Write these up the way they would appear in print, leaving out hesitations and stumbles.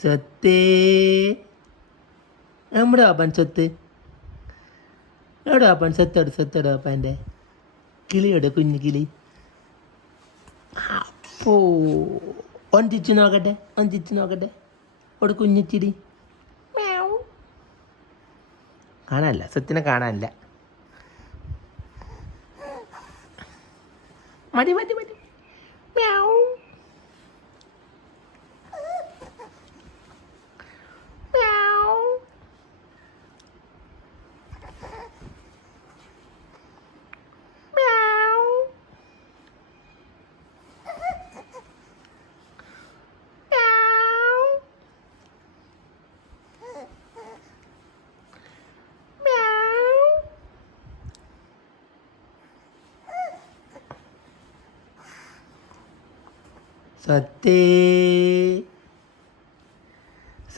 സ്വത്തേ നമ്മുടെ പാപ്പാൻ സ്വത്ത് എവിടെ പാപ്പാൻ സ്വത്തോട് സ്വത്തോട് പാപ്പാൻ്റെ കിളിയോടെ കുഞ്ഞു കിളി അപ്പോ ഒഞ്ചിച്ച് നോക്കട്ടെ അവിടെ കുഞ്ഞിച്ചിടി കാണാനില്ല സ്വത്തിനെ കാണാനില്ല മതി മ്യാവ്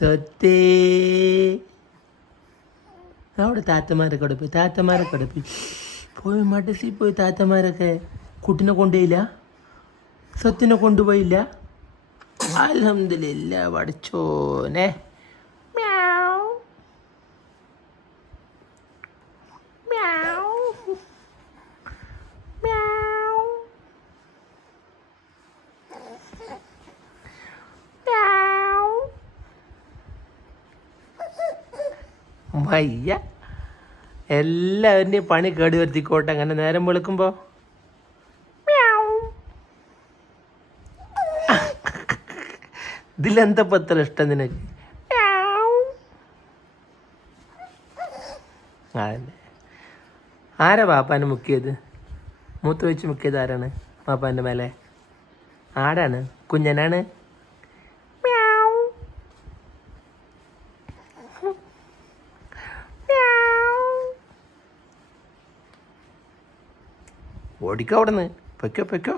സ്വത്തേ അവിടെ താത്തമാരെ കൊടുപ്പ് പോയി മടസിൽ പോയി താത്തമാരൊക്കെ കുട്ടിനെ കൊണ്ടുപോയില്ല സ്വത്തിനെ കൊണ്ടുപോയില്ല അൽഹംദുലില്ലാ പഠിച്ചോനെ വയ്യ എല്ലാവരുടെയും പണി കേടി വരുത്തിക്കോട്ടെ അങ്ങനെ നേരം വെളുക്കുമ്പോ ഇതിലെന്താ പത്ര ഇഷ്ടം നിനക്ക് അതന്നെ ആരാ പാപ്പാനെ മുക്കിയത് മൂത്ത് വെച്ച് മുക്കിയത് ആരാണ് പാപ്പാൻ്റെ മേലെ ആടാണ് കുഞ്ഞനാണ് ഓടിക്കോ അവിടെ നിന്ന് പൊയ്ക്കോ